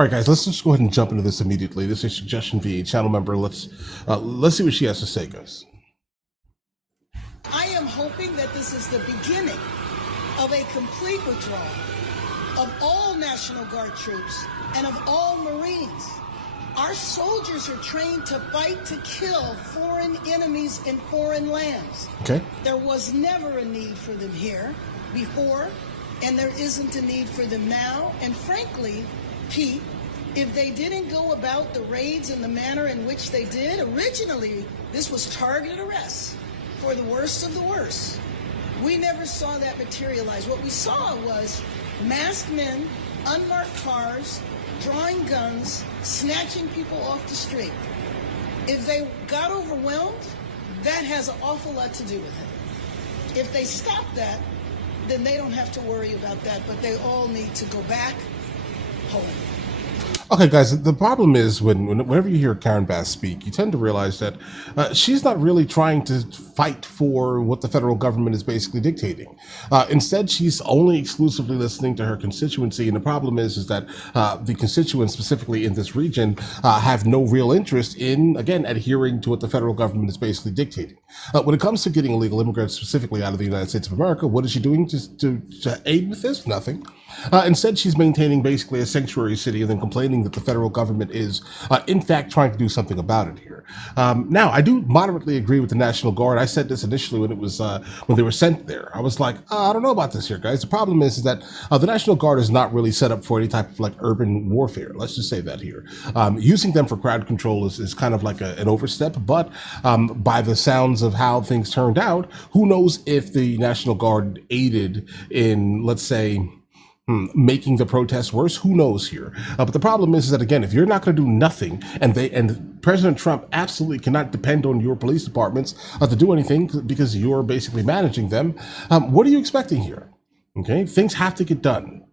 All right, guys, let's just go ahead and jump into this immediately. This is a suggestion via channel member. Let's see what she has to say, guys. I am hoping that this is the beginning of a complete withdrawal of all National Guard troops and of all Marines. Our soldiers are trained to fight to kill foreign enemies in foreign lands. Okay. There was never a need for them here before, and there isn't a need for them now. And frankly, Pete, if they didn't go about the raids in the manner in which they did, originally this was targeted arrests for the worst of the worst. We never saw that materialize. What we saw was masked men, unmarked cars, drawing guns, snatching people off the street. If they got overwhelmed, that has an awful lot to do with it. If they stop that, then they don't have to worry about that, but they all need to go back home. Okay, guys, the problem is whenever you hear Karen Bass speak, you tend to realize that she's not really trying to fight for what the federal government is basically dictating. Instead, she's only exclusively listening to her constituency, and the problem is that the constituents, specifically in this region, have no real interest in, again, adhering to what the federal government is basically dictating. When it comes to getting illegal immigrants specifically out of the United States of America, what is she doing to aid with this? Nothing. Instead, she's maintaining basically a sanctuary city and then complaining that the federal government is, in fact, trying to do something about it here. Now, I do moderately agree with the National Guard. I said this initially when it was when they were sent there. I was like, I don't know about this here, guys. The problem is that the National Guard is not really set up for any type of like urban warfare. Let's just say that here. Using them for crowd control is kind of like an overstep, but by the sounds of how things turned out, who knows if the National Guard aided in, let's say, making the protests worse? Who knows here? But the problem is that, again, if you're not going to do nothing, and President Trump absolutely cannot depend on your police departments to do anything because you're basically managing them, what are you expecting here? Okay, things have to get done.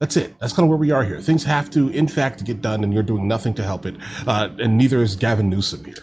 That's it. That's kind of where we are here. Things have to, in fact, get done, and you're doing nothing to help it. And neither is Gavin Newsom here.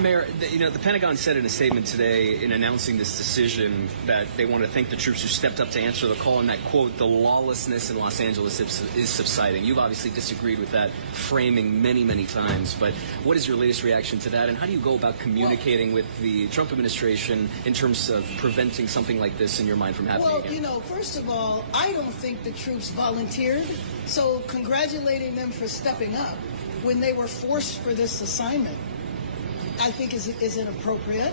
Mayor, the Pentagon said in a statement today in announcing this decision that they want to thank the troops who stepped up to answer the call, and that, quote, the lawlessness in Los Angeles is subsiding. You've obviously disagreed with that framing many, many times, but what is your latest reaction to that, and how do you go about communicating with the Trump administration in terms of preventing something like this, in your mind, from happening again? Well, first of all, I don't think the troops volunteered, so congratulating them for stepping up when they were forced for this assignment, I think is inappropriate.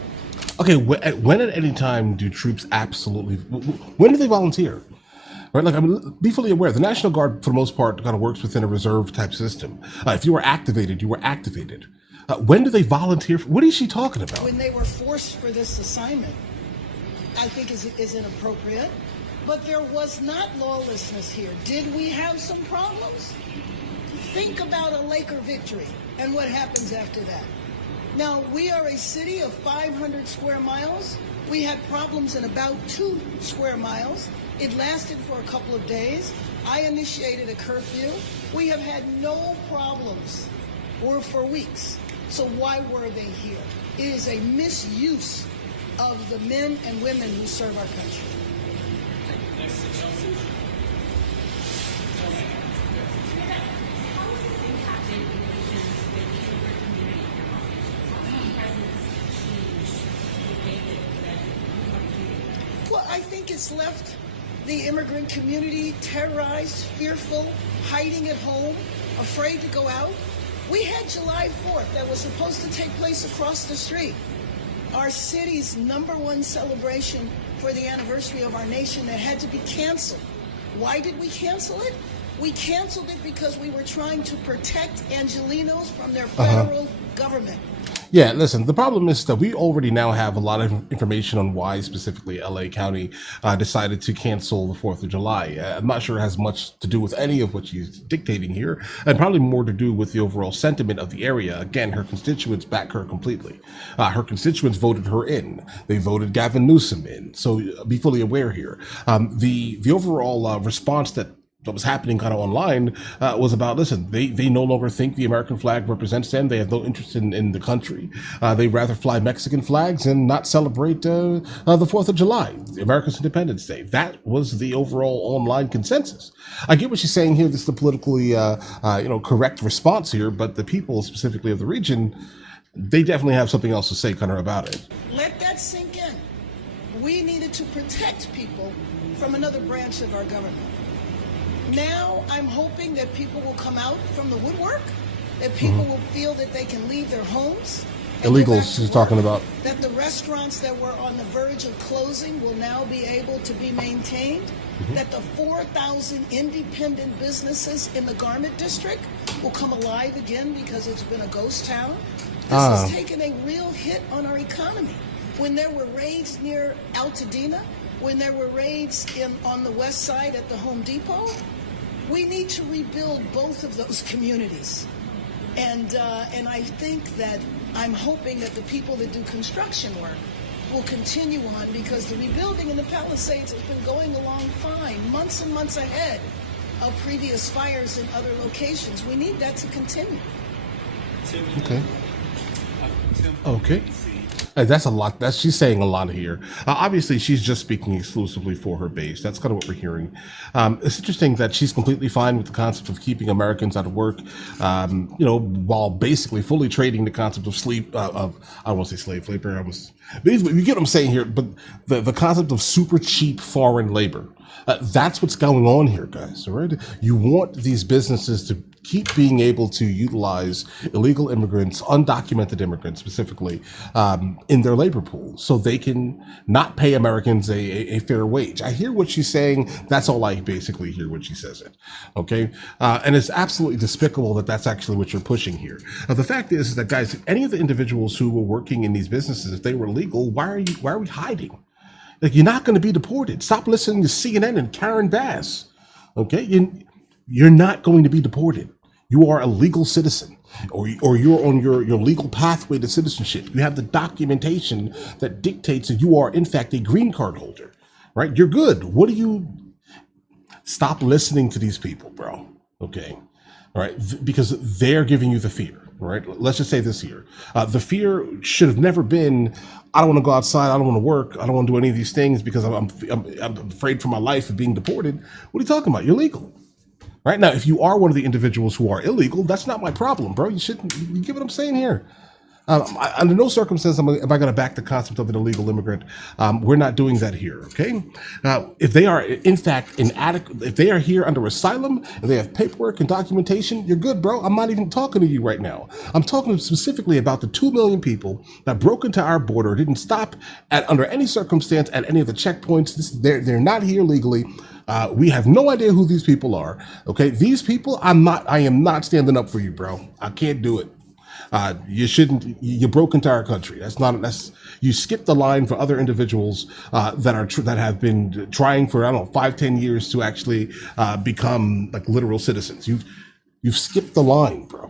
Okay, when at any time do troops absolutely, when do they volunteer? Right, like, I mean, be fully aware, the National Guard, for the most part, kind of works within a reserve type system. If you were activated, you were activated. When do they volunteer? What is she talking about? When they were forced for this assignment, I think is inappropriate. But there was not lawlessness here. Did we have some problems? Think about a Laker victory and what happens after that. Now, we are a city of 500 square miles. We had problems in about 2 square miles. It lasted for a couple of days. I initiated a curfew. We have had no problems for weeks. So why were they here? It is a misuse of the men and women who serve our country. Next to Chelsea. Well, I think it's left the immigrant community terrorized, fearful, hiding at home, afraid to go out. We had July 4th that was supposed to take place across the street. Our city's #1 celebration for the anniversary of our nation that had to be canceled. Why did we cancel it? We canceled it because we were trying to protect Angelenos from their federal government. Yeah, listen, the problem is that we already now have a lot of information on why specifically LA County decided to cancel the 4th of July. I'm not sure it has much to do with any of what she's dictating here, and probably more to do with the overall sentiment of the area. Again, her constituents back her completely. Her constituents voted her in. They voted Gavin Newsom in. So be fully aware here. The overall response that that was happening kind of online was about, listen, they no longer think the American flag represents them. They have no interest in the country. They rather fly Mexican flags and not celebrate the 4th of July, America's Independence Day. That was the overall online consensus. I get what she's saying here. This is the politically correct response here, but the people specifically of the region, they definitely have something else to say kind of about it. Let that sink in. We needed to protect people from another branch of our government. Now I'm hoping that people will come out from the woodwork, that people will feel that they can leave their homes. Illegals she's talking about. That the restaurants that were on the verge of closing will now be able to be maintained. That the 4,000 independent businesses in the garment district will come alive again because it's been a ghost town. This has taken a real hit on our economy. When there were raids near Altadena, when there were raids on the west side at the Home Depot, we need to rebuild both of those communities. And I think that I'm hoping that the people that do construction work will continue on, because the rebuilding in the Palisades has been going along fine, months and months ahead of previous fires in other locations. We need that to continue. Okay. Okay. That's a lot. She's saying a lot here. Obviously, she's just speaking exclusively for her base. That's kind of what we're hearing. It's interesting that she's completely fine with the concept of keeping Americans out of work, while basically fully trading the concept of I don't want to say slave labor. You get what I'm saying here, but the concept of super cheap foreign labor. That's what's going on here, guys. All right. You want these businesses to keep being able to utilize illegal immigrants, undocumented immigrants specifically, in their labor pool, so they can not pay Americans a fair wage. I hear what she's saying. That's all I basically hear when she says it. Okay. And it's absolutely despicable that that's actually what you're pushing here. The fact is that, guys, any of the individuals who were working in these businesses, if they were legal, why are we hiding? Like, you're not going to be deported. Stop listening to CNN and Karen Bass. Okay? You're not going to be deported. You are a legal citizen, or you're on your legal pathway to citizenship. You have the documentation that dictates that you are, in fact, a green card holder. Right? You're good. Stop listening to these people, bro. Okay? All right? Because they're giving you the fear. Right? Let's just say this here. The fear should have never been, I don't want to go outside. I don't want to work. I don't want to do any of these things because I'm afraid for my life of being deported. What are you talking about? You're legal. Right? Now, if you are one of the individuals who are illegal, that's not my problem, bro. You get what I'm saying here. Under no circumstance am I going to back the concept of an illegal immigrant. We're not doing that here, okay? If they are, in fact, inadequate, if they are here under asylum, and they have paperwork and documentation, you're good, bro. I'm not even talking to you right now. I'm talking specifically about the 2 million people that broke into our border, didn't stop under any circumstance at any of the checkpoints. They're not here legally. We have no idea who these people are, okay? These people, I am not standing up for you, bro. I can't do it. You broke into our country. You skipped the line for other individuals that have been trying for, 5-10 years to actually become like literal citizens. You've skipped the line, bro.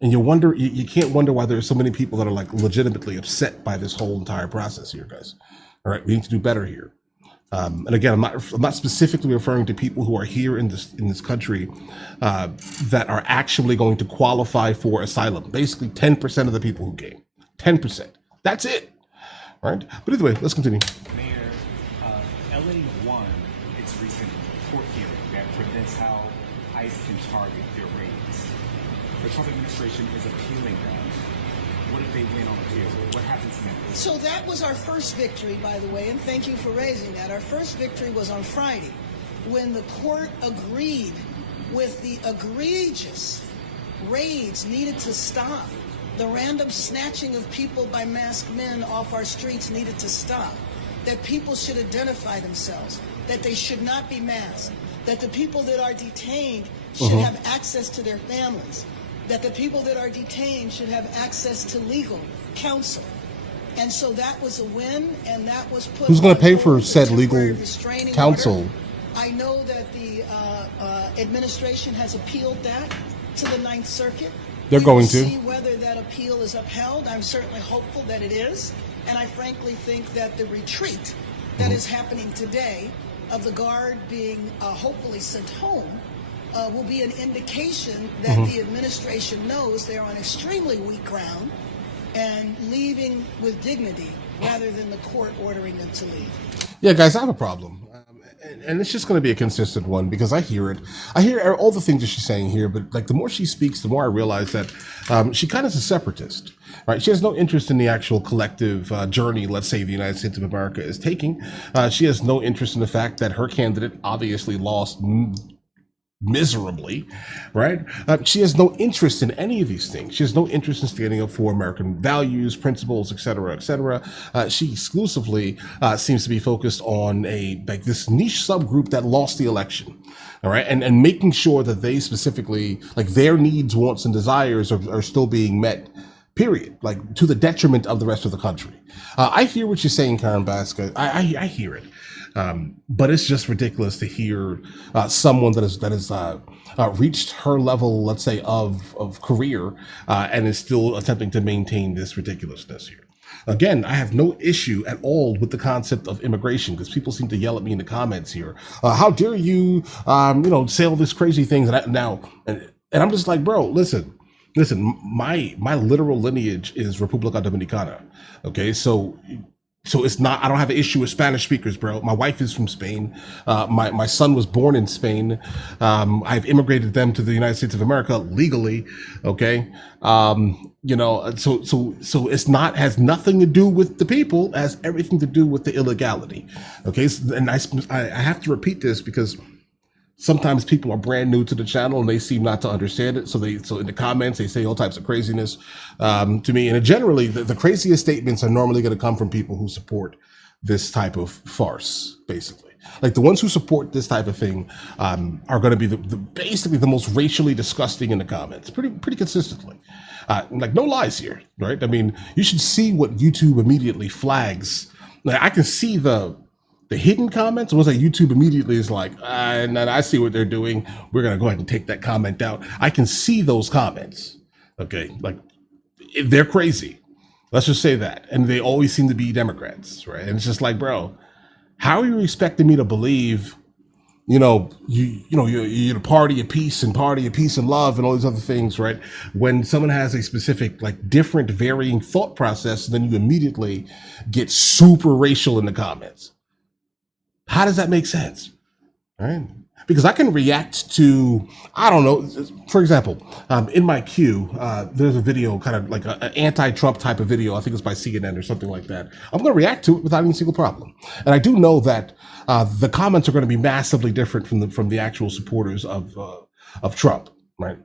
And you can't wonder why there's so many people that are like legitimately upset by this whole entire process here, guys. All right, we need to do better here. And again, I'm not specifically referring to people who are here in this country that are actually going to qualify for asylum. Basically, 10% of the people who came. 10%. That's it. All right. But either way, let's continue. Mayor, LA won its recent court hearing that prevents how ICE can target their raids. The Trump administration is appealing that. What if they win on appeal? What happens next? So that was our first victory, by the way, and thank you for raising that. Our first victory was on Friday, when the court agreed with the egregious raids needed to stop. The random snatching of people by masked men off our streets needed to stop. That people should identify themselves, that they should not be masked, that the people that are detained should have access to their families, that the people that are detained should have access to legal counsel. And so that was a win, and that was put. Who's going to pay for said legal counsel? Order. I know that the administration has appealed that to the Ninth Circuit. They're going to see whether that appeal is upheld. I'm certainly hopeful that it is, and I frankly think that the retreat that is happening today of the Guard being hopefully sent home will be an indication that the administration knows they're on extremely weak ground and leaving with dignity rather than the court ordering them to leave. Yeah, guys, I have a problem. And it's just going to be a consistent one because I hear it. I hear all the things that she's saying here, but like the more she speaks, the more I realize that she kind of is a separatist, right? She has no interest in the actual collective journey, let's say, the United States of America is taking. She has no interest in the fact that her candidate obviously lost miserably, right? She has no interest in any of these things. She has no interest in standing up for American values, principles, et cetera, et cetera. She exclusively seems to be focused on this niche subgroup that lost the election, all right? And making sure that they specifically, like their needs, wants, and desires are still being met, period, like to the detriment of the rest of the country. I hear what you're saying, Karen Baska. I hear it. But it's just ridiculous to hear someone that has reached her level, let's say, of career and is still attempting to maintain this ridiculousness here. Again, I have no issue at all with the concept of immigration because people seem to yell at me in the comments here. How dare you, say all these crazy things? And I'm just like, bro, listen. My literal lineage is República Dominicana. Okay, so it's not, I don't have an issue with Spanish speakers, bro. My wife is from Spain. My son was born in Spain. I've immigrated them to the United States of America legally. Okay. So it's not, has nothing to do with the people, it has everything to do with the illegality. Okay. And I have to repeat this because sometimes people are brand new to the channel and they seem not to understand it. So in the comments, they say all types of craziness to me. And generally, the craziest statements are normally going to come from people who support this type of farce, basically. Like the ones who support this type of thing are going to be basically the most racially disgusting in the comments, pretty consistently. Like no lies here, right? I mean, you should see what YouTube immediately flags. Like I can see the hidden comments was that YouTube immediately is like, and I see what they're doing. We're going to go ahead and take that comment out. I can see those comments. Okay. Like they're crazy. Let's just say that. And they always seem to be Democrats, right? And it's just like, bro, how are you expecting me to believe, you're the party of peace and love and all these other things, right? When someone has a specific, like different varying thought process, then you immediately get super racial in the comments. How does that make sense? Right? Because I can react to, I don't know, for example, in my queue, there's a video kind of like an anti-Trump type of video. I think it's by CNN or something like that. I'm going to react to it without any single problem. And I do know that the comments are going to be massively different from the actual supporters of Trump, right?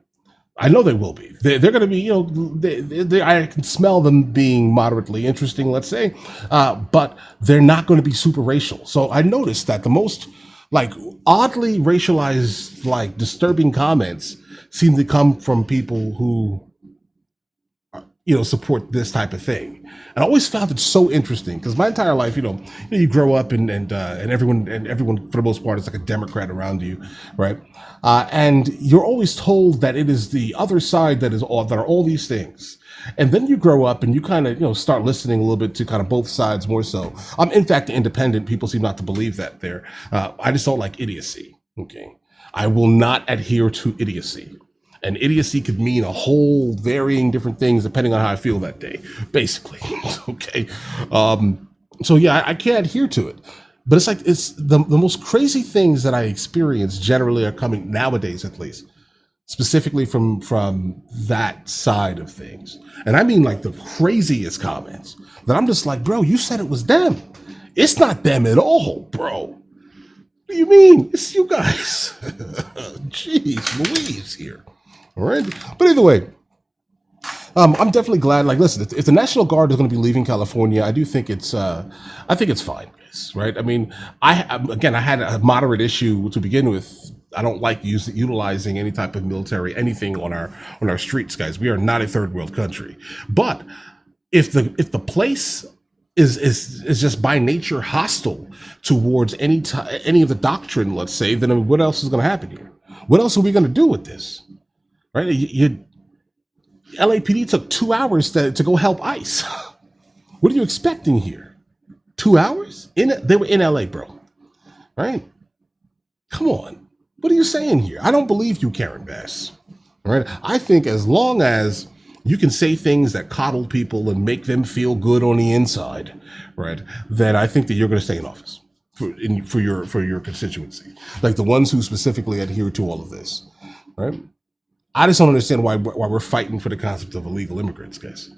I know they will be. They're going to be, I can smell them being moderately interesting, let's say, but they're not going to be super racial. So I noticed that the most like oddly racialized, like disturbing comments seem to come from people who, support this type of thing. And I always found it so interesting because my entire life, you grow up and everyone for the most part is like a Democrat around you, right? And you're always told that it is the other side that are all these things. And then you grow up and you kind of, start listening a little bit to kind of both sides more so. In fact, the independent people seem not to believe that there. I just don't like idiocy. Okay. I will not adhere to idiocy. And idiocy could mean a whole varying different things depending on how I feel that day, basically. Okay. So yeah, I can't adhere to it. But it's like, it's the most crazy things that I experience generally are coming nowadays, at least, specifically from that side of things. And I mean like the craziest comments that I'm just like, bro, you said it was them. It's not them at all, bro. What do you mean? It's you guys. Jeez Louise here. All right. But either way, I'm definitely glad. Like, listen, if the National Guard is going to be leaving California, I do think it's fine, guys, right? I mean, I had a moderate issue to begin with. I don't like utilizing any type of military, anything on our streets, guys. We are not a third world country. But if the place is just by nature hostile towards any of the doctrine, let's say, then what else is going to happen here? What else are we going to do with this? Right? LAPD took 2 hours to go help ICE. What are you expecting here? 2 hours? They were in LA, bro. Right? Come on. What are you saying here? I don't believe you, Karen Bass. All right. I think as long as you can say things that coddle people and make them feel good on the inside, right, then I think that you're going to stay in office for your constituency, like the ones who specifically adhere to all of this, right? I just don't understand why we're fighting for the concept of illegal immigrants, guys.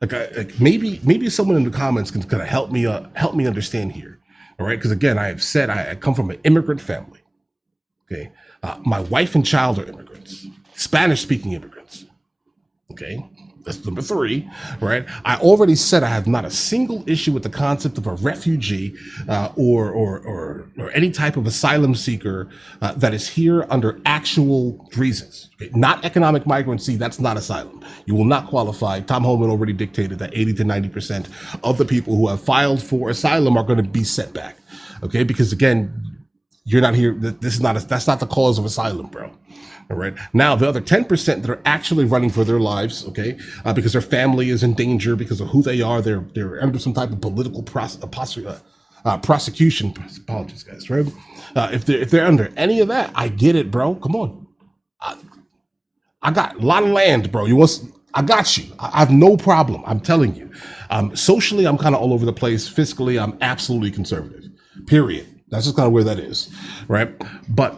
Like maybe someone in the comments can kind of help me understand here, all right? Because again, I have said I come from an immigrant family. Okay, my wife and child are immigrants, Spanish-speaking immigrants. Okay, that's number 3, right? I already said I have not a single issue with the concept of a refugee or any type of asylum seeker that is here under actual reasons. Okay? Not economic migrancy, that's not asylum. You will not qualify. Tom Homan already dictated that 80 to 90% of the people who have filed for asylum are going to be set back. Okay, because again, you're not here. That's not the cause of asylum, bro. All right. Now, the other 10% that are actually running for their lives, okay, because their family is in danger because of who they are. They're under some type of political prosecution. Apologies, guys. Right? If they're under any of that, I get it, bro. Come on. I got a lot of land, bro. I got you. I have no problem. I'm telling you. Socially, I'm kind of all over the place. Fiscally, I'm absolutely conservative. Period. That's just kind of where that is, right? But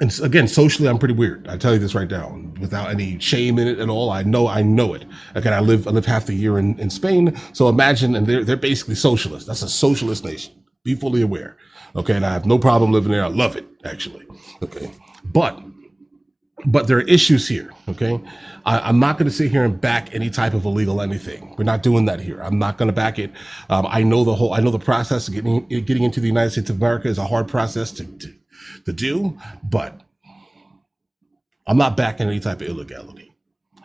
and again, socially, I'm pretty weird. I tell you this right now, without any shame in it at all. I know it. Again, I live half the year in Spain, so imagine, and they're basically socialists. That's a socialist nation. Be fully aware, okay? And I have no problem living there. I love it, actually, okay? But there are issues here, okay? I'm not going to sit here and back any type of illegal anything. We're not doing that here. I'm not going to back it. I know the process of getting into the United States of America is a hard process to do, but I'm not backing any type of illegality.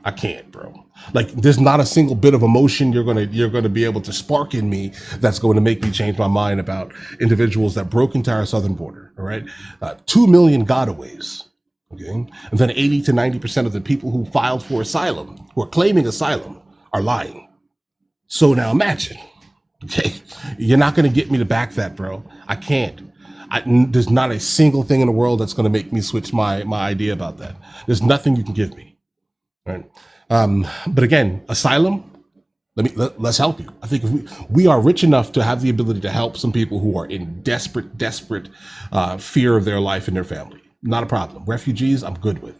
I can't, bro. Like, there's not a single bit of emotion you're gonna be able to spark in me that's going to make me change my mind about individuals that broke into our southern border. All right, 2 million gotaways. Okay, and then 80 to 90% of the people who filed for asylum, who are claiming asylum, are lying. So now imagine, okay, you're not going to get me to back that, bro. I can't. There's not a single thing in the world that's going to make me switch my idea about that. There's nothing you can give me, right? But again, asylum. Let's help you. I think if we are rich enough to have the ability to help some people who are in desperate fear of their life and their family. Not a problem. Refugees, I'm good with.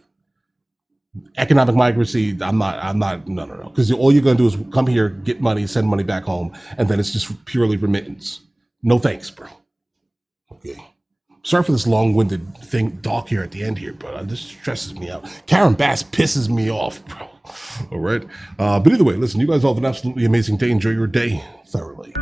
Economic migrancy, I'm not, no. Because all you're going to do is come here, get money, send money back home, and then it's just purely remittance. No thanks, bro. Okay. Sorry for this long-winded talk here at the end here, but this stresses me out. Karen Bass pisses me off, bro. All right. But either way, listen, you guys all have an absolutely amazing day. Enjoy your day thoroughly.